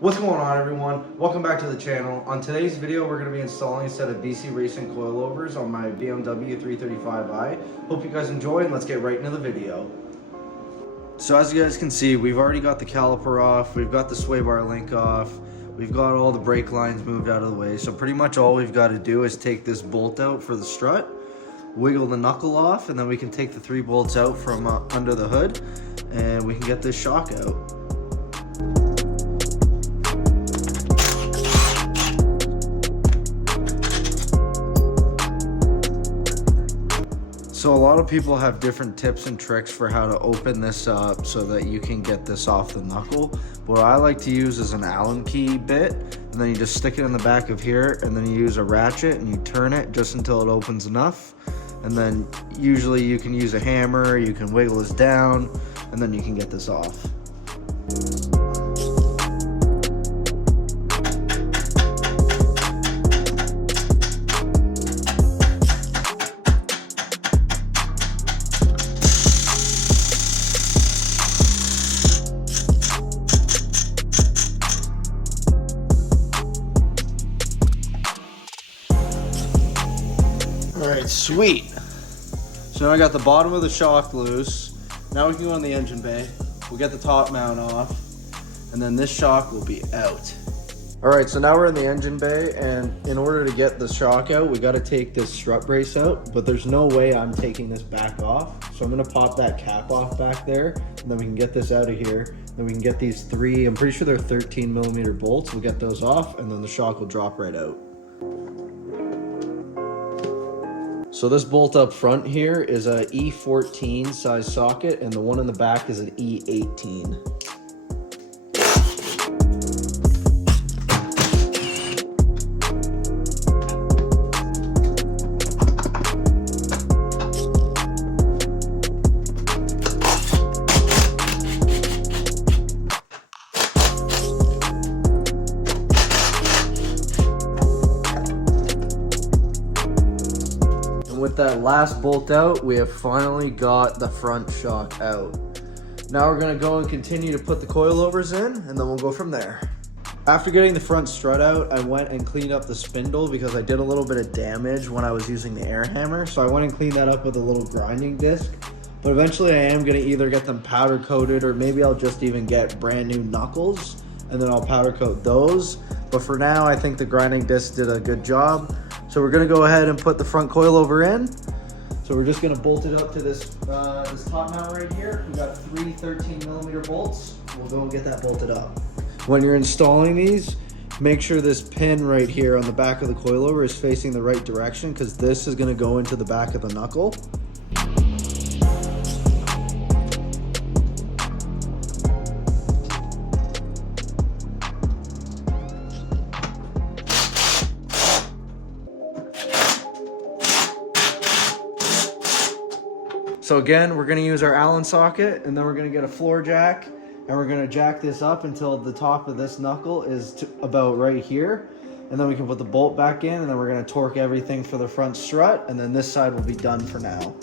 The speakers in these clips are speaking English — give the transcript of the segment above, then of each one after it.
What's going on, everyone? Welcome back to the channel. On today's video, we're going to be installing a set of BC Racing coilovers on my BMW 335i. Hope you guys enjoy, and let's get right into the video. So as you guys can see, we've already got the caliper off, we've got the sway bar link off, we've got all the brake lines moved out of the way. So pretty much all we've got to do is take this bolt out for the strut, wiggle the knuckle off, and then we can take the 3 bolts out from under the hood, and we can get this shock out. So a lot of people have different tips and tricks for how to open this up so that you can get this off the knuckle. What I like to use is an Allen key bit, and then you just stick it in the back of here, and then you use a ratchet and you turn it just until it opens enough. And then usually you can use a hammer, you can wiggle this down, and then you can get this off. Alright, sweet. So now I got the bottom of the shock loose. Now we can go in the engine bay. We'll get the top mount off, and then this shock will be out. Alright, so now we're in the engine bay, and in order to get the shock out, we got to take this strut brace out, but there's no way I'm taking this back off. So I'm going to pop that cap off back there, and then we can get this out of here. Then we can get these 3, I'm pretty sure they're 13mm bolts. We'll get those off, and then the shock will drop right out. So this bolt up front here is a E14 size socket, and the one in the back is an E18. With that last bolt out, we have finally got the front shock out. Now we're going to go and continue to put the coilovers in, and then we'll go from there. After getting the front strut out, I went and cleaned up the spindle because I did a little bit of damage when I was using the air hammer. So I went and cleaned that up with a little grinding disc. But eventually I am going to either get them powder coated, or maybe I'll just even get brand new knuckles and then I'll powder coat those. But for now, I think the grinding disc did a good job. So we're gonna go ahead and put the front coilover in. So we're just gonna bolt it up to this top mount right here. We got 3 13mm bolts. We'll go and get that bolted up. When you're installing these, make sure this pin right here on the back of the coilover is facing the right direction, because this is gonna go into the back of the knuckle. So again, we're gonna use our Allen socket, and then we're gonna get a floor jack, and we're gonna jack this up until the top of this knuckle is about right here. And then we can put the bolt back in, and then we're gonna torque everything for the front strut, and then this side will be done for now.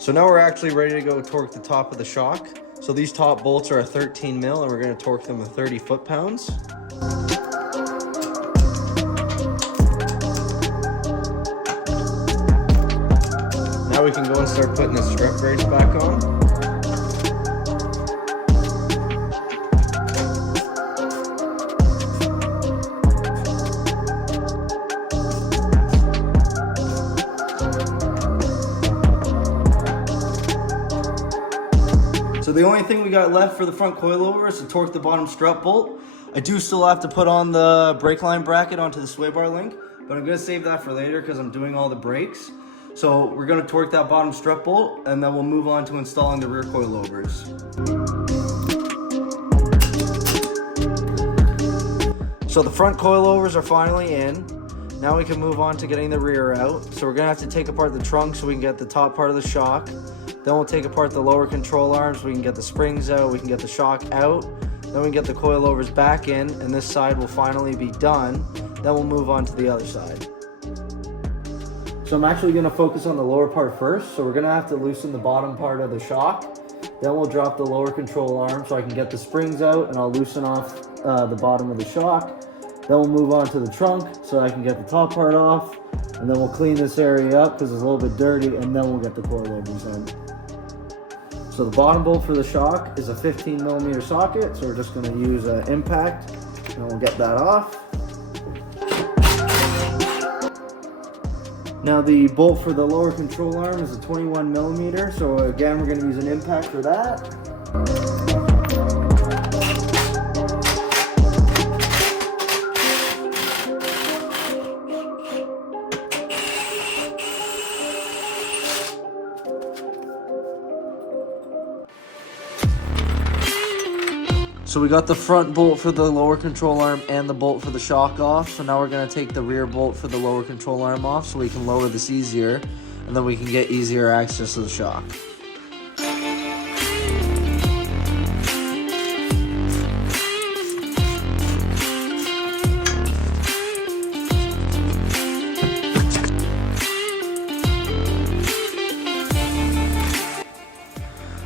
So now we're actually ready to go torque the top of the shock. So these top bolts are a 13mm, and we're going to torque them with 30 foot-pounds. Now we can go and start putting the strut brace back on. So the only thing we got left for the front coilover is to torque the bottom strut bolt. I do still have to put on the brake line bracket onto the sway bar link, but I'm gonna save that for later because I'm doing all the brakes. So we're gonna torque that bottom strut bolt, and then we'll move on to installing the rear coilovers. So the front coilovers are finally in. Now we can move on to getting the rear out. So we're gonna have to take apart the trunk so we can get the top part of the shock. Then we'll take apart the lower control arms. We can get the springs out, we can get the shock out. Then we can get the coilovers back in, and this side will finally be done. Then we'll move on to the other side. So I'm actually gonna focus on the lower part first. So we're gonna have to loosen the bottom part of the shock. Then we'll drop the lower control arm so I can get the springs out, and I'll loosen off the bottom of the shock. Then we'll move on to the trunk so I can get the top part off, and then we'll clean this area up because it's a little bit dirty, and then we'll get the coilovers in. So the bottom bolt for the shock is a 15mm socket, so we're just going to use an impact, and we'll get that off. Now the bolt for the lower control arm is a 21mm, so again we're going to use an impact for that. So we got the front bolt for the lower control arm and the bolt for the shock off. So now we're going to take the rear bolt for the lower control arm off so we can lower this easier, and then we can get easier access to the shock.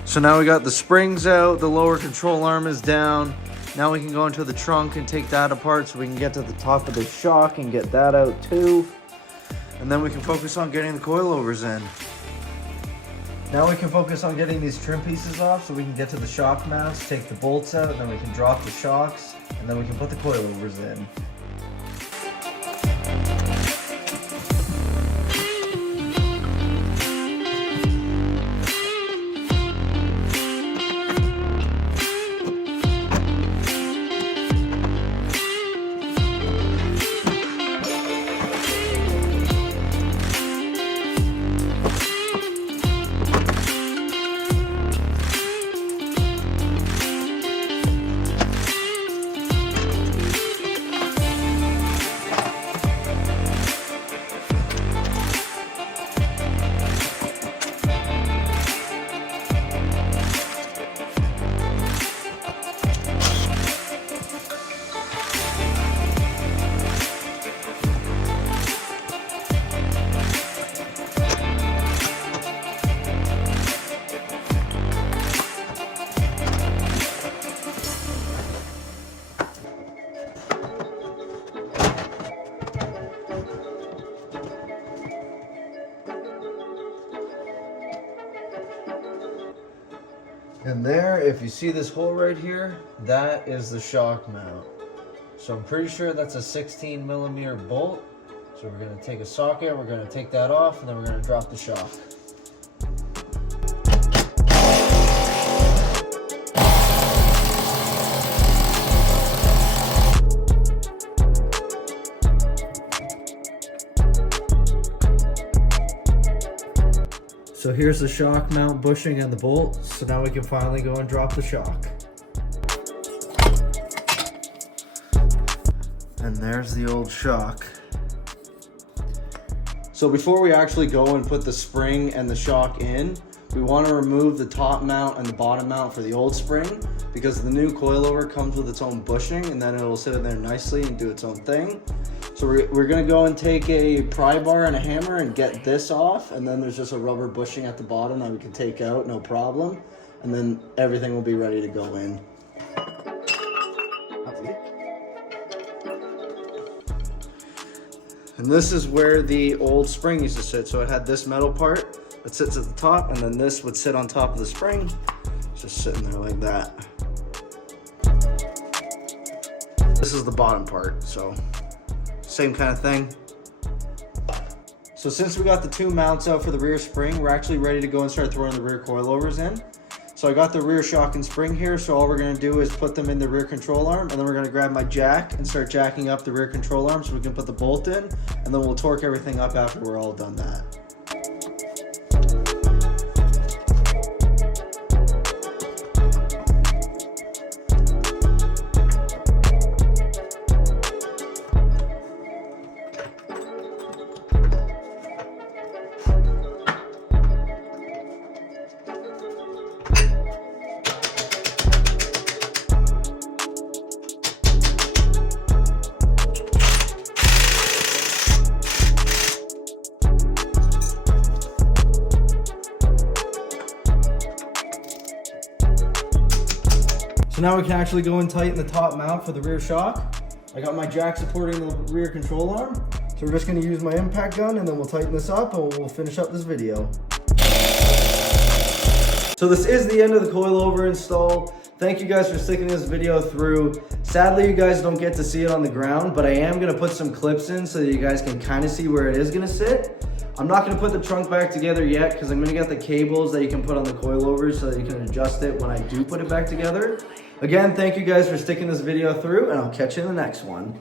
So now we got the springs out, the lower control arm is down. Now we can go into the trunk and take that apart so we can get to the top of the shock and get that out too. And then we can focus on getting the coilovers in. Now we can focus on getting these trim pieces off so we can get to the shock mounts, take the bolts out, and then we can drop the shocks, and then we can put the coilovers in. And there, if you see this hole right here, that is the shock mount. So I'm pretty sure that's a 16mm bolt. So we're going to take a socket, we're going to take that off, and then we're going to drop the shock. So here's the shock mount bushing and the bolt. So now we can finally go and drop the shock. And there's the old shock. So before we actually go and put the spring and the shock in, we want to remove the top mount and the bottom mount for the old spring, because the new coilover comes with its own bushing, and then it'll sit in there nicely and do its own thing. So we're going to go and take a pry bar and a hammer and get this off, and then there's just a rubber bushing at the bottom that we can take out, no problem. And then everything will be ready to go in. And this is where the old spring used to sit. So it had this metal part that sits at the top, and then this would sit on top of the spring. It's just sitting there like that. This is the bottom part, so same kind of thing. So since we got the two mounts out for the rear spring, we're actually ready to go and start throwing the rear coilovers in. So I got the rear shock and spring here, so all we're going to do is put them in the rear control arm, and then we're going to grab my jack and start jacking up the rear control arm so we can put the bolt in, and then we'll torque everything up after we're all done that. now we can actually go and tighten the top mount for the rear shock. I got my jack supporting the rear control arm. So we're just gonna use my impact gun and then we'll tighten this up and we'll finish up this video. So this is the end of the coilover install. Thank you guys for sticking this video through. Sadly, you guys don't get to see it on the ground, but I am gonna put some clips in so that you guys can kind of see where it is gonna sit. I'm not gonna put the trunk back together yet because I'm gonna get the cables that you can put on the coilovers so that you can adjust it when I do put it back together. Again, thank you guys for sticking this video through and I'll catch you in the next one.